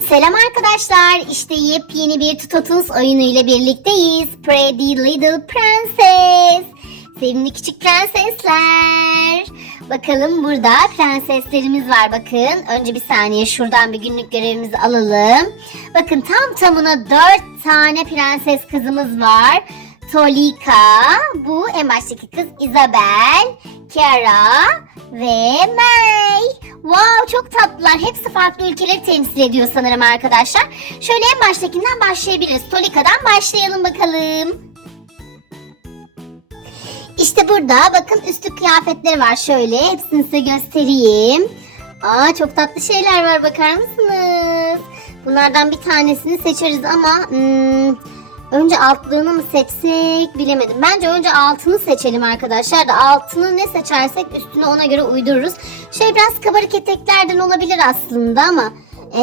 Selam arkadaşlar. İşte yepyeni bir Tutatuz oyunu ile birlikteyiz. Pretty Little Princess. Sevimli küçük prensesler. Bakalım burada prenseslerimiz var bakın. Önce bir saniye şuradan bir günlük görevimizi alalım. Bakın tam tamına dört tane prenses kızımız var. Tolika, bu en baştaki kız Isabel, Kiara ve May. Wow çok tatlılar. Hepsi farklı ülkeleri temsil ediyor sanırım arkadaşlar. Şöyle en baştakinden başlayabiliriz. Tolika'dan başlayalım bakalım. İşte burada bakın üstü kıyafetleri var şöyle. Hepsini size göstereyim. Aa çok tatlı şeyler var bakar mısınız? Bunlardan bir tanesini seçeriz ama hmm, önce altlığını mı seçsek bilemedim. Bence önce altını seçelim arkadaşlar da altını ne seçersek üstüne ona göre uydururuz. Şey biraz kabarık eteklerden olabilir aslında ama ee,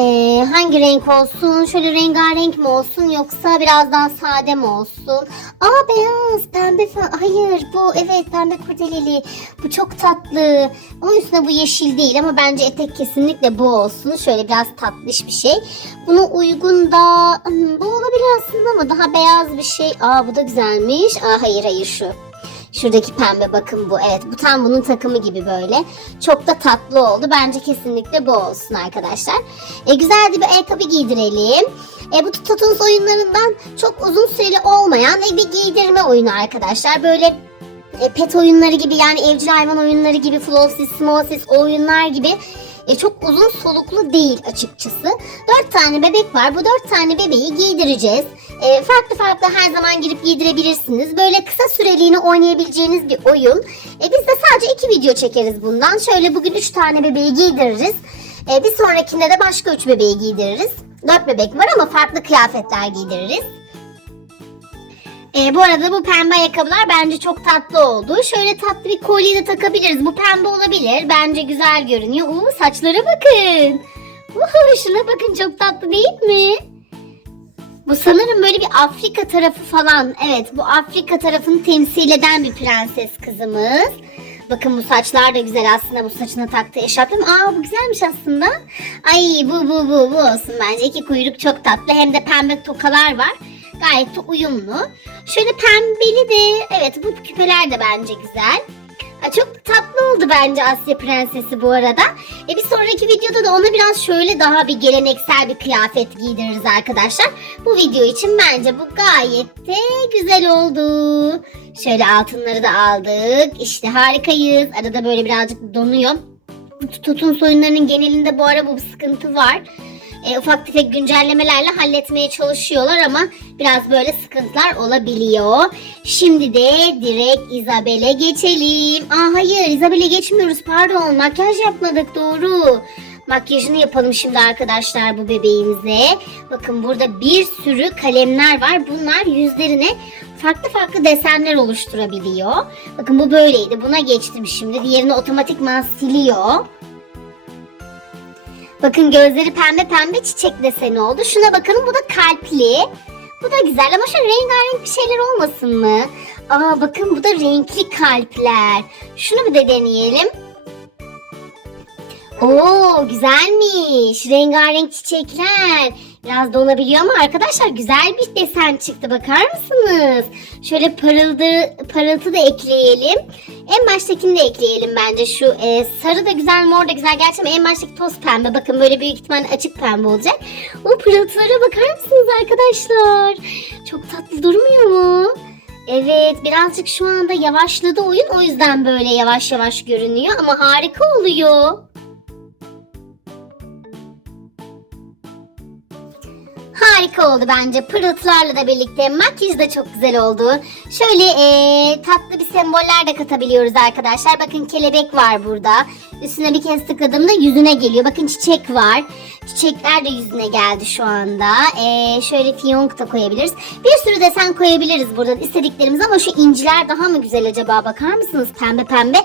hangi renk olsun? Şöyle rengarenk mi olsun yoksa biraz daha sade mi olsun? Aa beyaz, pembe falan. Hayır bu evet pembe kurdeleli. Bu çok tatlı. Ama üstüne bu yeşil değil ama bence etek kesinlikle bu olsun. Şöyle biraz tatlış bir şey. Buna uygun da hmm, bu olabilir aslında ama daha beyaz bir şey. Aa bu da güzelmiş. Aa hayır hayır şu. Şuradaki pembe bakın bu. Evet bu tam bunun takımı gibi böyle. Çok da tatlı oldu. Bence kesinlikle bu olsun arkadaşlar. E, güzel bir ayakkabı giydirelim. E, bu Toto'nun oyunlarından çok uzun süreli olmayan e, bir giydirme oyunu arkadaşlar. Böyle e, pet oyunları gibi yani evcil hayvan oyunları gibi Flossis, Smossis oyunlar gibi e, çok uzun soluklu değil açıkçası. Dört tane bebek var. Bu dört tane bebeği giydireceğiz. E, farklı farklı her zaman girip giydirebilirsiniz. Böyle kısa süreliğine oynayabileceğiniz bir oyun. E, biz de sadece iki video çekeriz bundan. Şöyle bugün üç tane bebeği giydiririz. E, bir sonrakinde de başka üç bebeği giydiririz. Dört bebek var ama farklı kıyafetler giydiririz. E, bu arada bu pembe ayakkabılar bence çok tatlı oldu. Şöyle tatlı bir kolye de takabiliriz. Bu pembe olabilir. Bence güzel görünüyor. Oo, saçlara bakın. Oo, şuna bakın çok tatlı değil mi? Bu sanırım böyle bir Afrika tarafı falan. Evet bu Afrika tarafını temsil eden bir prenses kızımız. Bakın bu saçlar da güzel aslında bu saçına taktığı eşarplı. Aa bu güzelmiş aslında. Ay bu bu bu bu olsun bence. İki kuyruk çok tatlı. Hem de pembe tokalar var. Gayet de uyumlu. Şöyle pembeli de evet bu küpeler de bence güzel. Çok tatlı oldu bence Asya Prensesi bu arada. E bir sonraki videoda da ona biraz şöyle daha bir geleneksel bir kıyafet giydiririz arkadaşlar. Bu video için bence bu gayet de güzel oldu. Şöyle altınları da aldık. İşte harikayız. Arada böyle birazcık donuyor. Tutun soyunlarının genelinde bu ara bu bir sıkıntı var. E, ufak tefek güncellemelerle halletmeye çalışıyorlar ama biraz böyle sıkıntılar olabiliyor. Şimdi de direkt Isabel'e geçelim. Aa hayır Isabel'e geçmiyoruz pardon makyaj yapmadık doğru. Makyajını yapalım şimdi arkadaşlar bu bebeğimize. Bakın burada bir sürü kalemler var. Bunlar yüzlerine farklı farklı desenler oluşturabiliyor. Bakın bu böyleydi. Buna geçtim şimdi. Diğerini otomatikman siliyor. Bakın gözleri pembe pembe çiçek deseni oldu. Şuna bakalım bu da kalpli. Bu da güzel ama şöyle rengarenk bir şeyler olmasın mı? Aa bakın bu da renkli kalpler. Şunu bir de deneyelim. Oo güzelmiş. Rengarenk çiçekler. Biraz donabiliyor ama arkadaşlar güzel bir desen çıktı. Bakar mısınız? Şöyle parıldı, parıltı da ekleyelim. En baştakini de ekleyelim bence. Şu e, sarı da güzel, mor da güzel. Gerçi en baştaki toz pembe. Bakın böyle büyük ihtimalle açık pembe olacak. O pırıltılara bakar mısınız arkadaşlar? Çok tatlı durmuyor mu? Evet birazcık şu anda yavaşladı oyun. O yüzden böyle yavaş yavaş görünüyor. Ama harika oluyor. Harika oldu bence. Pırıltılarla da birlikte makyaj da çok güzel oldu. Şöyle eee, tatlı bir semboller de katabiliyoruz arkadaşlar. Bakın kelebek var burada. Üstüne bir kez tıkladığımda yüzüne geliyor. Bakın çiçek var. Çiçekler de yüzüne geldi şu anda. Eee, şöyle fiyonk da koyabiliriz. Bir sürü desen koyabiliriz buradan istediklerimiz ama şu inciler daha mı güzel acaba? Bakar mısınız pembe pembe?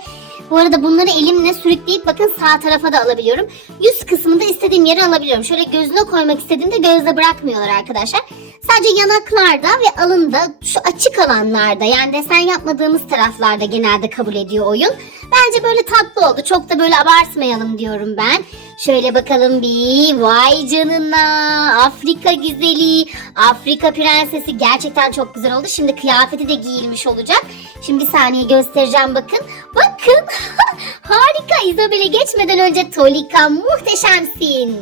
Bu arada bunları elimle sürükleyip bakın sağ tarafa da alabiliyorum. Yüz kısmında istediğim yere alabiliyorum. Şöyle gözüne koymak istediğimde gözle bırakmıyorlar arkadaşlar. Sadece yanaklarda ve alında şu açık alanlarda yani desen yapmadığımız taraflarda genelde kabul ediyor oyun. Bence böyle tatlı oldu. Çok da böyle abartmayalım diyorum ben. Şöyle bakalım bir. Vay canına. Afrika güzeli. Afrika prensesi gerçekten çok güzel oldu. Şimdi kıyafeti de giyilmiş olacak. Şimdi bir saniye göstereceğim bakın. Bakın. Harika. Isabel'e geçmeden önce Tolika muhteşemsin.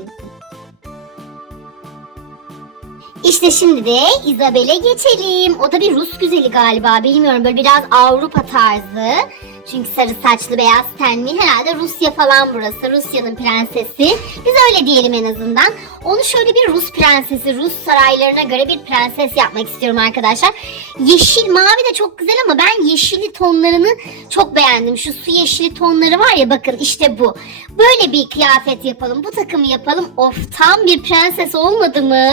İşte şimdi de Isabel'e geçelim. O da bir Rus güzeli galiba. Bilmiyorum böyle biraz Avrupa tarzı. Çünkü sarı saçlı beyaz tenli herhalde Rusya falan burası. Rusya'nın prensesi. Biz öyle diyelim en azından. Onu şöyle bir Rus prensesi, Rus saraylarına göre bir prenses yapmak istiyorum arkadaşlar. Yeşil, mavi de çok güzel ama ben yeşili tonlarını çok beğendim. Şu su yeşili tonları var ya bakın işte bu. Böyle bir kıyafet yapalım. Bu takımı yapalım. Of tam bir prenses olmadı mı?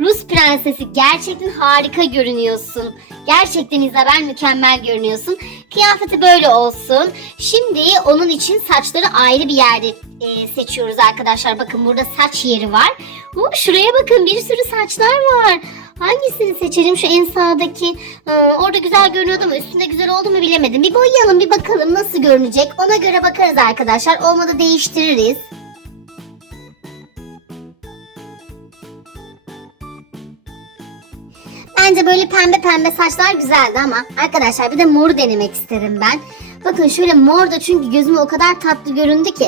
Rus prensesi gerçekten harika görünüyorsun. Gerçekten Isabel mükemmel görünüyorsun. Kıyafeti böyle olsun. Şimdi onun için saçları ayrı bir yerde e, seçiyoruz arkadaşlar. Bakın burada saç yeri var. Oo, şuraya bakın bir sürü saçlar var. Hangisini seçelim? Şu en sağdaki. Ee, orada güzel görünüyordu ama üstünde güzel oldu mu bilemedim. Bir boyayalım bir bakalım nasıl görünecek. Ona göre bakarız arkadaşlar. Olmadı değiştiririz. Bence böyle pembe pembe saçlar güzeldi ama arkadaşlar bir de mor denemek isterim ben. Bakın şöyle mor da çünkü gözüme o kadar tatlı göründü ki.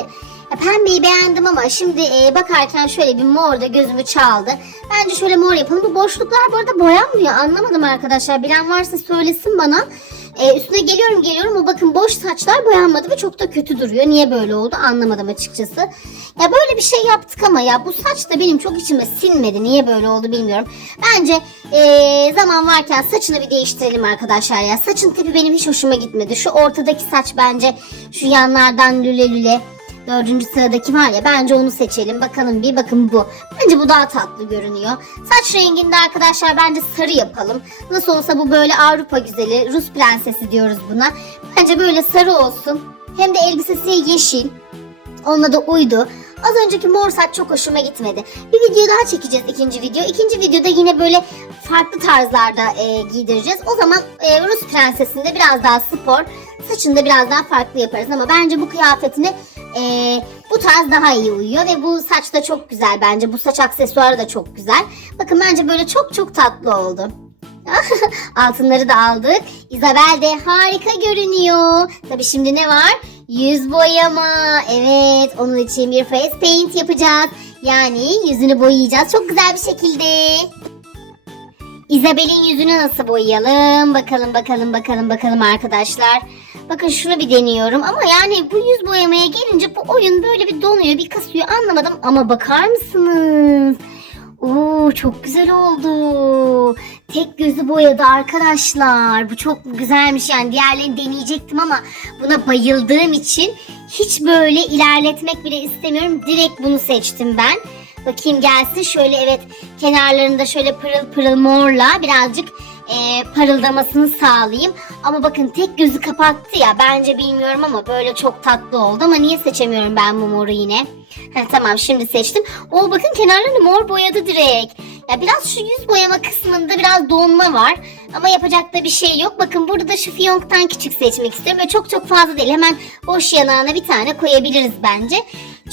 Ya pembeyi beğendim ama şimdi e, bakarken şöyle bir mor da gözümü çaldı. Bence şöyle mor yapalım. Bu boşluklar bu arada boyanmıyor. Anlamadım arkadaşlar. Bilen varsa söylesin bana. E, üstüne geliyorum geliyorum o bakın boş saçlar boyanmadı ve çok da kötü duruyor. Niye böyle oldu anlamadım açıkçası. Ya böyle bir şey yaptık ama ya bu saç da benim çok içime sinmedi. Niye böyle oldu bilmiyorum. Bence e, zaman varken saçını bir değiştirelim arkadaşlar ya. Saçın tipi benim hiç hoşuma gitmedi. Şu ortadaki saç bence şu yanlardan lüle lüle. Dördüncü sıradaki var ya bence onu seçelim. Bakalım bir bakın bu. Bence bu daha tatlı görünüyor. Saç renginde arkadaşlar bence sarı yapalım. Nasıl olsa bu böyle Avrupa güzeli. Rus prensesi diyoruz buna. Bence böyle sarı olsun. Hem de elbisesi yeşil. Onunla da uydu. Az önceki mor saç çok hoşuma gitmedi. Bir video daha çekeceğiz ikinci video. İkinci videoda yine böyle farklı tarzlarda e, giydireceğiz. O zaman e, Rus prensesinde biraz daha spor, saçını da biraz daha farklı yaparız. Ama bence bu kıyafetine e, bu tarz daha iyi uyuyor ve bu saç da çok güzel bence. Bu saç aksesuarı da çok güzel. Bakın bence böyle çok çok tatlı oldu. Altınları da aldık. Isabel de harika görünüyor. Tabii şimdi ne var? Yüz boyama. Evet onun için bir face paint yapacağız. Yani yüzünü boyayacağız çok güzel bir şekilde. Isabel'in yüzünü nasıl boyayalım? Bakalım bakalım bakalım bakalım arkadaşlar. Bakın şunu bir deniyorum ama yani bu yüz boyamaya gelince bu oyun böyle bir donuyor bir kasıyor anlamadım ama bakar mısınız? Oo çok güzel oldu. Tek gözü boyadı arkadaşlar. Bu çok güzelmiş yani diğerlerini deneyecektim ama buna bayıldığım için hiç böyle ilerletmek bile istemiyorum. Direkt bunu seçtim ben. Bakayım gelsin şöyle evet kenarlarında şöyle pırıl pırıl morla birazcık e, parıldamasını sağlayayım. Ama bakın tek gözü kapattı ya bence bilmiyorum ama böyle çok tatlı oldu ama niye seçemiyorum ben bu moru yine? Heh, tamam şimdi seçtim. O bakın kenarlarını mor boyadı direkt. Ya biraz şu yüz boyama kısmında biraz donma var. Ama yapacak da bir şey yok. Bakın burada da şu fiyonktan küçük seçmek istiyorum. Ve çok çok fazla değil. Hemen boş yanağına bir tane koyabiliriz bence.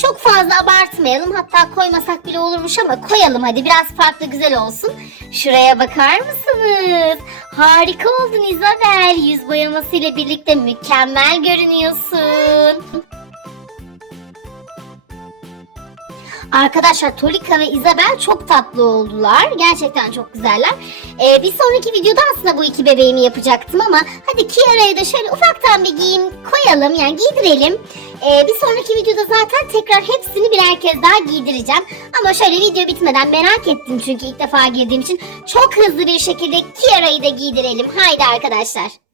Çok fazla abartmayalım. Hatta koymasak bile olurmuş ama koyalım hadi. Biraz farklı güzel olsun. Şuraya bakar mısınız? Harika oldun Isabel. Yüz boyaması ile birlikte mükemmel görünüyorsun. Arkadaşlar Tolika ve Isabel çok tatlı oldular. Gerçekten çok güzeller. Ee, bir sonraki videoda aslında bu iki bebeğimi yapacaktım ama hadi Kiara'ya da şöyle ufaktan bir giyim koyalım yani giydirelim. Ee, bir sonraki videoda zaten tekrar hepsini birer kez daha giydireceğim. Ama şöyle video bitmeden merak ettim çünkü ilk defa girdiğim için çok hızlı bir şekilde Kiara'yı da giydirelim. Haydi arkadaşlar.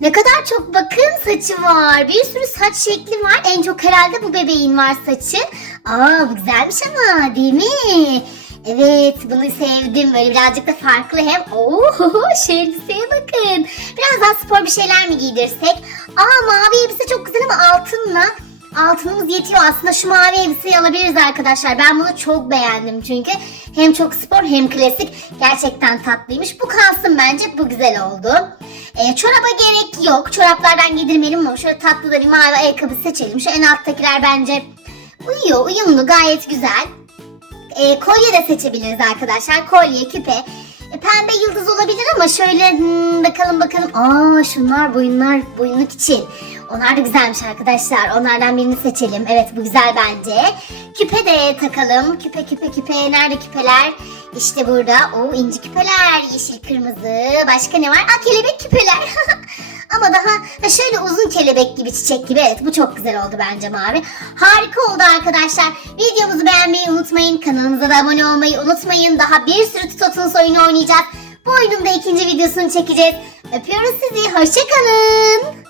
Ne kadar çok bakın saçı var. Bir sürü saç şekli var. En çok herhalde bu bebeğin var saçı. Aa bu güzelmiş ama değil mi? Evet bunu sevdim. Böyle birazcık da farklı hem. Oo şu elbiseye bakın. Biraz daha spor bir şeyler mi giydirsek? Aa mavi elbise çok güzel ama altınla. altınımız yetiyor. Aslında şu mavi elbiseyi alabiliriz arkadaşlar. Ben bunu çok beğendim çünkü. Hem çok spor hem klasik. Gerçekten tatlıymış. Bu kalsın bence. Bu güzel oldu. Ee, çoraba gerek yok. Çoraplardan giydirmeyelim ama şöyle tatlı da bir mavi ayakkabı seçelim. Şu en alttakiler bence uyuyor. Uyumlu gayet güzel. Ee, kolye de seçebiliriz arkadaşlar. Kolye, küpe. E, pembe yıldız olabilir ama şöyle hmm, bakalım bakalım. Aa şunlar boyunlar boyunluk için. Onlar da güzelmiş arkadaşlar. Onlardan birini seçelim. Evet bu güzel bence. Küpe de takalım. Küpe küpe küpe. Nerede küpeler? İşte burada. O inci küpeler. Yeşil kırmızı. Başka ne var? Aa kelebek küpeler. Ama daha ha şöyle uzun kelebek gibi çiçek gibi. Evet bu çok güzel oldu bence mavi. Harika oldu arkadaşlar. Videomuzu beğenmeyi unutmayın. Kanalımıza da abone olmayı unutmayın. Daha bir sürü Tutotunus oyunu oynayacağız. Bu oyunun da ikinci videosunu çekeceğiz. Öpüyoruz sizi. Hoşçakalın.